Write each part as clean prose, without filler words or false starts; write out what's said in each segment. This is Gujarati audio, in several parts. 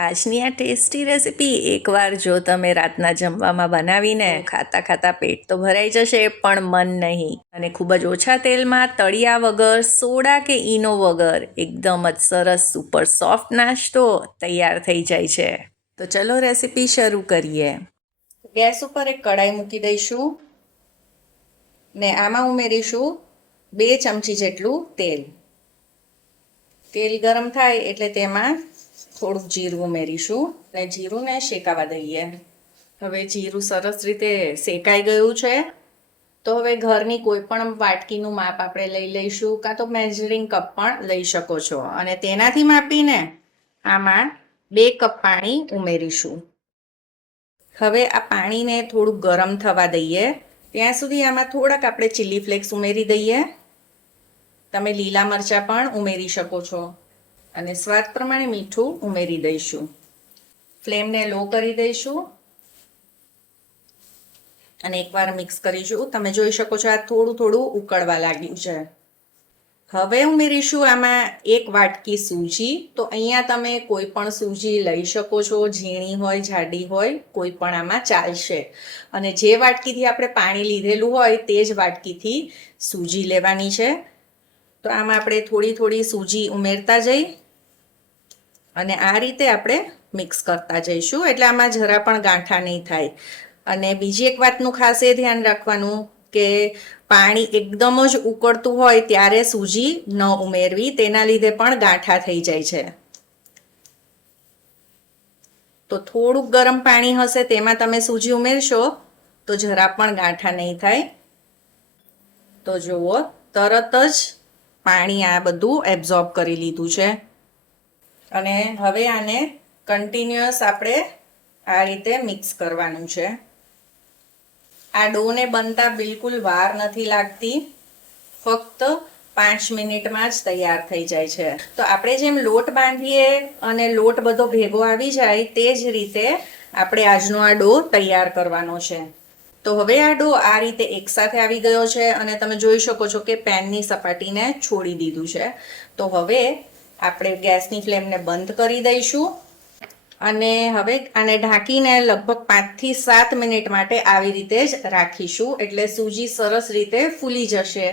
આજની આ ટેસ્ટી રેસીપી એકવાર જો તમે રાતના જમવામાં બનાવીને ખાતા ખાતા પેટ તો ભરાઈ જશે પણ મન નહીં. અને ખૂબ જ ઓછા તેલમાં તળિયા વગર, સોડા કે ઈનો વગર એકદમ જ સરસ સુપર સોફ્ટ નાસ્તો તૈયાર થઈ જાય છે. તો ચલો રેસીપી શરૂ કરીએ. ગેસ ઉપર એક કઢાઈ મૂકી દઈશું ને આમાં ઉમેરીશું 2 ચમચી જેટલું તેલ. તેલ ગરમ થાય એટલે તેમાં થોડુંક જીરું ઉમેરીશું અને જીરુંને શેકાવા દઈએ. હવે જીરું સરસ રીતે શેકાઈ ગયું છે તો હવે ઘરની કોઈ પણ વાટકીનું માપ આપણે લઈ લઈશું, કાં તો મેઝરિંગ કપ પણ લઈ શકો છો અને તેનાથી માપીને આમાં 2 કપ પાણી ઉમેરીશું. હવે આ પાણીને થોડુંક ગરમ થવા દઈએ. ત્યાં સુધી આમાં થોડાક આપણે ચીલી ફ્લેક્સ ઉમેરી દઈએ. તમે લીલા મરચાં પણ ઉમેરી શકો છો અને સ્વાદ પ્રમાણે મીઠું ઉમેરી દઈશું. ફ્લેમને લો કરી દઈશું અને એકવાર મિક્સ કરીશું. તમે જોઈ શકો છો આ થોડું થોડું ઉકળવા લાગ્યું છે. હવે ઉમેરીશું આમાં 1 વાટકી સૂજી. તો અહીંયા તમે કોઈ પણ સૂજી લઈ શકો છો, ઝીણી હોય, જાડી હોય, કોઈ પણ આમાં ચાલશે. અને જે વાટકીથી આપણે પાણી લીધેલું હોય તે જ વાટકીથી સૂજી લેવાની છે. તો આમાં આપણે થોડી થોડી સૂજી ઉમેરતા જઈ અને આ રીતે આપણે મિક્સ કરતા જઈશું એટલે આમાં જરા પણ ગાંઠા નહીં થાય. અને બીજી એક વાતનું ખાસ એ ધ્યાન રાખવાનું કે પાણી એકદમ જ ઉકળતું હોય ત્યારે સૂજી ન ઉમેરવી, તેના લીધે પણ ગાંઠા થઈ જાય છે. તો થોડુંક ગરમ પાણી હશે તેમાં તમે સૂજી ઉમેરશો તો જરા પણ ગાંઠા નહીં થાય. તો જુઓ, તરત જ પાણી આ બધું એબ્ઝોર્બ કરી લીધું છે અને હવે આને કન્ટિન્યુઅસ આપણે આ રીતે મિક્સ કરવાનું છે. આ ડોને બનતા બિલકુલ વાર નથી લાગતી, ફક્ત 5 મિનિટમાં જ તૈયાર થઈ જાય છે. તો આપણે જેમ લોટ બાંધીએ અને લોટ બધો ભેગો આવી જાય તે જ રીતે આપણે આજનો આ ડો તૈયાર કરવાનો છે. તો હવે આ ડો આ રીતે એકસાથે આવી ગયો છે અને તમે જોઈ શકો છો કે પેનની સપાટીને છોડી દીધું છે. તો હવે આપણે ગેસની ફ્લેમને બંધ કરી દઈશું અને હવે આને ઢાંકીને લગભગ 5 થી 7 મિનિટ માટે આવી રીતે જ રાખીશું એટલે સૂજી સરસ રીતે ફૂલી જશે.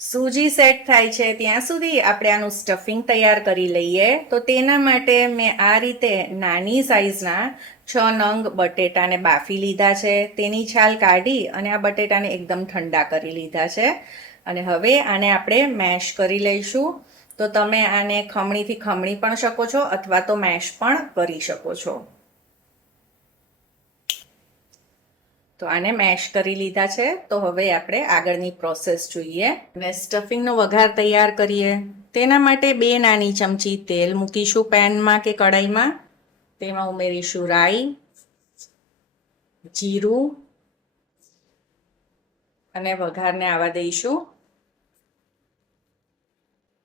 સૂજી સેટ થાય છે ત્યાં સુધી આપણે આનું સ્ટફિંગ તૈયાર કરી લઈએ. તો તેના માટે મેં આ રીતે નાની સાઈઝના 6 નંગ બટેટાને બાફી લીધા છે. તેની છાલ કાઢી અને આ બટેટાને એકદમ ઠંડા કરી લીધા છે અને હવે આને આપણે મેશ કરી લઈશું. તો તમે આને ખમણીથી ખમણી પણ શકો છો અથવા તો મેશ પણ કરી શકો છો. તો આને મેશ કરી લીધા છે. તો હવે આપણે આગળની પ્રોસેસ જોઈએ અને સ્ટફિંગનો વઘાર તૈયાર કરીએ. તેના માટે 2 નાની ચમચી તેલ મૂકીશું પેનમાં કે કઢાઈમાં. તેમાં ઉમેરીશું રાઈ, જીરું અને વઘારને આવવા દઈશું.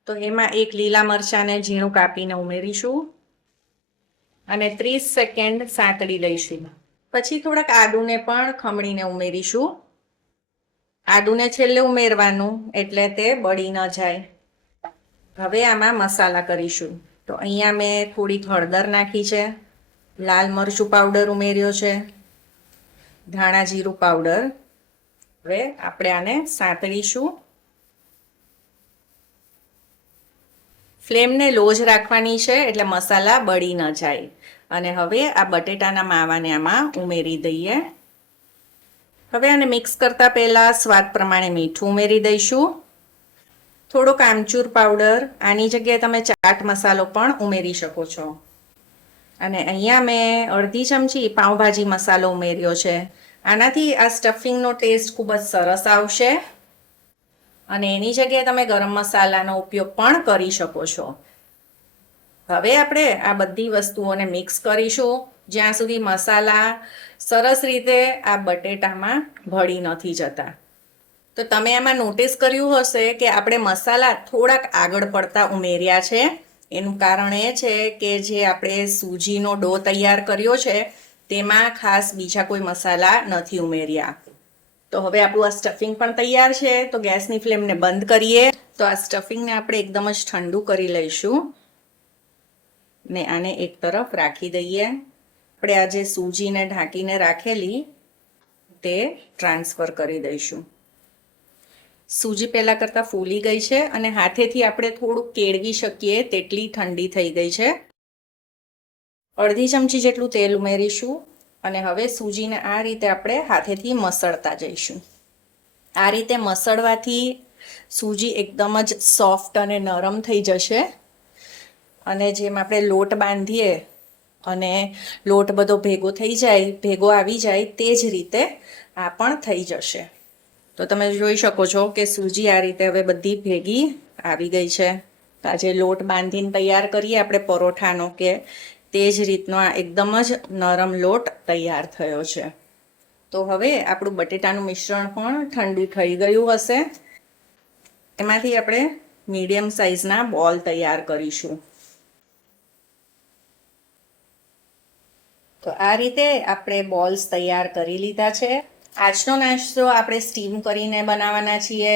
તો એમાં 1 લીલા મરચાંને ઝીણું કાપીને ઉમેરીશું અને 30 સેકન્ડ સાંતળી લઈશું. પછી થોડાક આદુને પણ ખમણીને ઉમેરીશું. આદુને છેલ્લે ઉમેરવાનું એટલે તે બળી ન જાય. હવે આમાં મસાલા કરીશું. તો અહીંયા મેં થોડીક હળદર નાખી છે, લાલ મરચું પાવડર ઉમેર્યો છે, ધાણા જીરું પાવડર. હવે આપણે આને સાંતળીશું. ફ્લેમને લો જ રાખવાની છે એટલે મસાલા બળી ન જાય. અને હવે આ બટેટાના માવાને આમાં ઉમેરી દઈએ. હવે આને મિક્સ કરતા પહેલા સ્વાદ પ્રમાણે મીઠું ઉમેરી દઈશું. થોડોક આમચૂર પાવડર, આની જગ્યાએ તમે ચાટ મસાલો પણ ઉમેરી શકો છો. અને અહીંયા મેં અડધી ચમચી પાઉંભાજી મસાલો ઉમેર્યો છે. આનાથી આ સ્ટફિંગનો ટેસ્ટ ખૂબ જ સરસ આવશે અને એની જગ્યાએ તમે ગરમ મસાલાનો ઉપયોગ પણ કરી શકો છો. હવે આપણે આ બધી વસ્તુઓને મિક્સ કરીશું જ્યાં સુધી મસાલા સરસ રીતે આ બટેટામાં ભળી નથી જતા. તો તમે આમાં નોટિસ કર્યું હશે કે આપણે મસાલા થોડાક આગળ પડતા ઉમેર્યા છે. એનું કારણ એ છે કે જે આપણે સૂજીનો ડો તૈયાર કર્યો છે તેમાં ખાસ બીજા કોઈ મસાલા નથી ઉમેર્યા. તો હવે આપણું આ સ્ટફિંગ પણ તૈયાર છે. તો ગેસની ફ્લેમને બંધ કરીએ. તો આ સ્ટફિંગને આપણે એકદમ જ ઠંડુ કરી લઈશું. ને આને એક તરફ રાખી દઈએ. આપણે આ જે સૂજીને ઢાંકીને રાખેલી તે ટ્રાન્સફર કરી દઈશું. સૂજી પહેલાં કરતાં ફૂલી ગઈ છે અને હાથેથી આપણે થોડુંક કેળવી શકીએ તેટલી ઠંડી થઈ ગઈ છે. અડધી ચમચી જેટલું તેલ ઉમેરીશું અને હવે સૂજીને આ રીતે આપણે હાથેથી મસળતા જઈશું. આ રીતે મસળવાથી સૂજી એકદમ જ સોફ્ટ અને નરમ થઈ જશે અને જેમ આપણે લોટ બાંધીએ અને લોટ બધો ભેગો આવી જાય તે જ રીતે આ પણ થઈ જશે. તો તમે જોઈ શકો છો કે સૂજી આ રીતે હવે બધી ભેગી આવી ગઈ છે. તો આ જે લોટ બાંધીને તૈયાર કરીએ આપણે પરોઠાનો કે તે જ રીતનો આ એકદમ જ નરમ લોટ તૈયાર થયો છે. તો હવે આપણું બટેટાનું મિશ્રણ પણ ઠંડુ થઈ ગયું હશે. એમાંથી આપણે મીડિયમ સાઇઝના બોલ તૈયાર કરીશું. તો આ રીતે આપણે બોલ્સ તૈયાર કરી લીધા છે. આજનો નાસ્તો આપણે સ્ટીમ કરીને બનાવવાના છીએ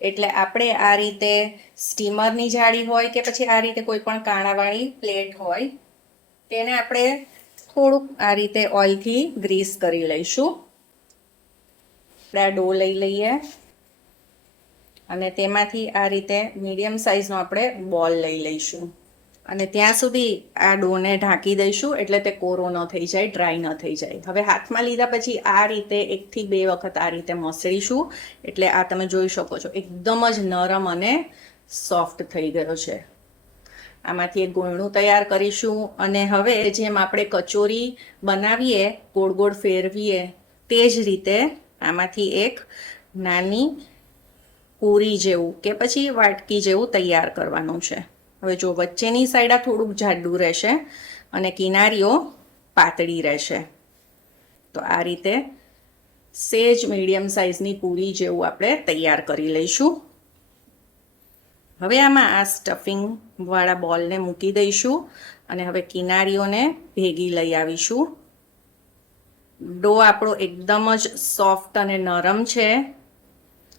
એટલે આપણે આ રીતે સ્ટીમરની જાળી હોય કે પછી આ રીતે કોઈ પણ કાણાવાળી પ્લેટ હોય તેને આપણે થોડુંક આ રીતે ઓઇલથી ગ્રીસ કરી લઈશું. આપણે આ ડો લઈ લઈએ અને તેમાંથી આ રીતે મીડિયમ સાઇઝનો આપણે બોલ લઈ લઈશું અને ત્યાં સુધી આ ડોને ઢાંકી દઈશું એટલે તે કોરો ન થઈ જાય, ડ્રાય ન થઈ જાય. હવે હાથમાં લીધા પછી આ રીતે 1 થી 2 વખત આ રીતે મસળીશું એટલે આ તમે જોઈ શકો છો એકદમ જ નરમ અને સોફ્ટ થઈ ગયો છે. આમાંથી એક ગોળનું તૈયાર કરીશું અને હવે જેમ આપણે કચોરી બનાવીએ ગોળ ગોળ ફેરવીએ તે જ રીતે આમાંથી એક નાની પૂરી જેવું કે પછી વાટકી જેવું તૈયાર કરવાનું છે. હવે જો વચ્ચેની સાઈડ આ થોડુંક જાડું રહેશે અને કિનારીઓ પાતળી રહેશે. તો આ રીતે સેજ મીડિયમ સાઇઝની પૂરી જેવું આપણે તૈયાર કરી લઈશું. હવે આમાં આ સ્ટફિંગવાળા બોલને મૂકી દઈશું અને હવે કિનારીઓને ભેગી લઈ આવીશું. ડો આપણો એકદમ જ સોફ્ટ અને નરમ છે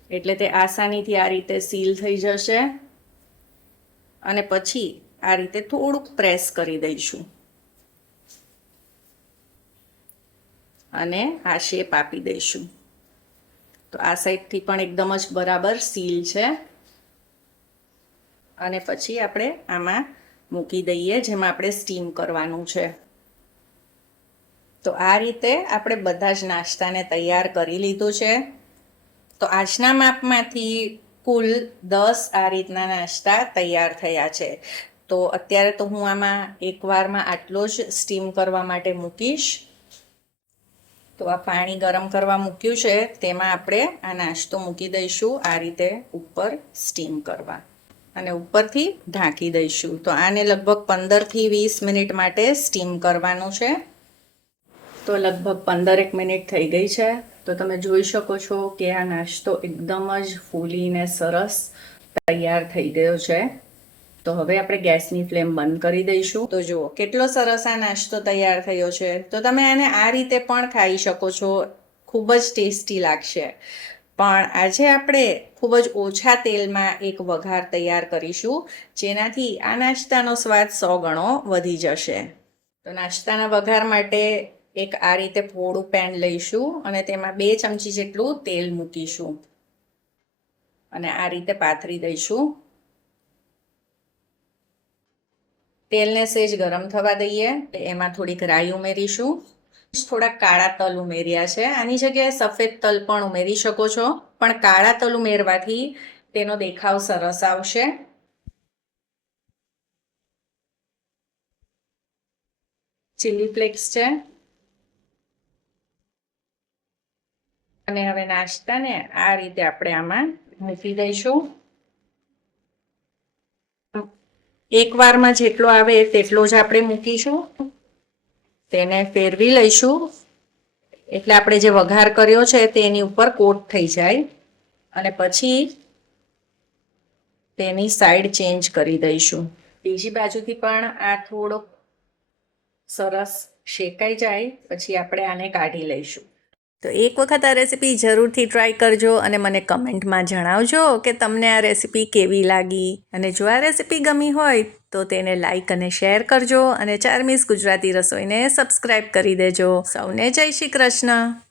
એટલે તે આસાનીથી આ રીતે સીલ થઈ જશે અને પછી આ રીતે થોડુંક પ્રેસ કરી દઈશું અને આ શેપ આપી દઈશું. તો આ સાઈડથી પણ એકદમ જ બરાબર સીલ છે અને પછી આપણે આમાં મૂકી દઈએ જેમાં આપણે સ્ટીમ કરવાનું છે. તો આ રીતે આપણે બધા જ નાસ્તાને તૈયાર કરી લીધું છે. તો આજના માપમાંથી કુલ 10 આ રીતના નાસ્તા તૈયાર થયા છે. તો અત્યારે તો હું આમાં એકવારમાં આટલો જ સ્ટીમ કરવા માટે મૂકીશ. તો આ પાણી ગરમ કરવા મૂક્યું છે તેમાં આપણે આ નાસ્તો મૂકી દઈશું આ રીતે ઉપર સ્ટીમ કરવા અને ઉપરથી ઢાંકી દઈશું. તો આને લગભગ 15 થી 20 મિનિટ માટે સ્ટીમ કરવાનું છે. તો લગભગ 15 મિનિટ થઈ ગઈ છે. તો તમે જોઈ શકો છો કે આ નાસ્તો એકદમ જ ફૂલીને સરસ તૈયાર થઈ ગયો છે. તો હવે આપણે ગેસની ફ્લેમ બંધ કરી દઈશું. તો જુઓ કેટલો સરસ આ નાસ્તો તૈયાર થયો છે. તો તમે આને આ રીતે પણ ખાઈ શકો છો, ખૂબ જ ટેસ્ટી લાગશે. પણ આજે આપણે ખૂબ જ ઓછા તેલમાં એક વઘાર તૈયાર કરીશું જેનાથી આ નાસ્તાનો સ્વાદ 100 ગણો વધી જશે. તો નાસ્તાના વઘાર માટે એક આ રીતે પોળું પેન લઈશું અને તેમાં 2 ચમચી જેટલું તેલ મૂકીશું અને આ રીતે પાથરી દઈશું. તેલને સહેજ ગરમ થવા દઈએ. એમાં થોડીક રાઈ ઉમેરીશું. થોડા કાળા તલ ઉમેર્યા છે. આની જગ્યાએ સફેદ તલ પણ ઉમેરી શકો છો પણ કાળા તલ ઉમેરવાથી તેનો દેખાવ સરસ આવશે. ચીલી ફ્લેક્સ છે અને હવે નાસ્તાને આ રીતે આપણે આમાં મૂકી દઈશું. એકવારમાં જેટલો આવે તેટલો જ આપણે મૂકીશું. તેને ફેરવી લઈશું એટલે આપણે જે વઘાર કર્યો છે તેની ઉપર કોટ થઈ જાય અને પછી તેની સાઈડ ચેન્જ કરી દઈશું. બીજી બાજુથી પણ આ થોડોક સરસ શેકાઈ જાય પછી આપણે આને કાઢી લઈશું. તો એક વખત આ રેસીપી જરૂરથી ટ્રાય કરજો અને મને કમેન્ટમાં જણાવજો કે તમને આ રેસીપી કેવી લાગી. અને જો આ રેસીપી ગમી હોય તો તેને લાઈક અને શેર કરજો અને ચાર્મીસ ગુજરાતી રસોઈને સબસ્ક્રાઈબ કરી દેજો. સૌને જય શ્રી કૃષ્ણ.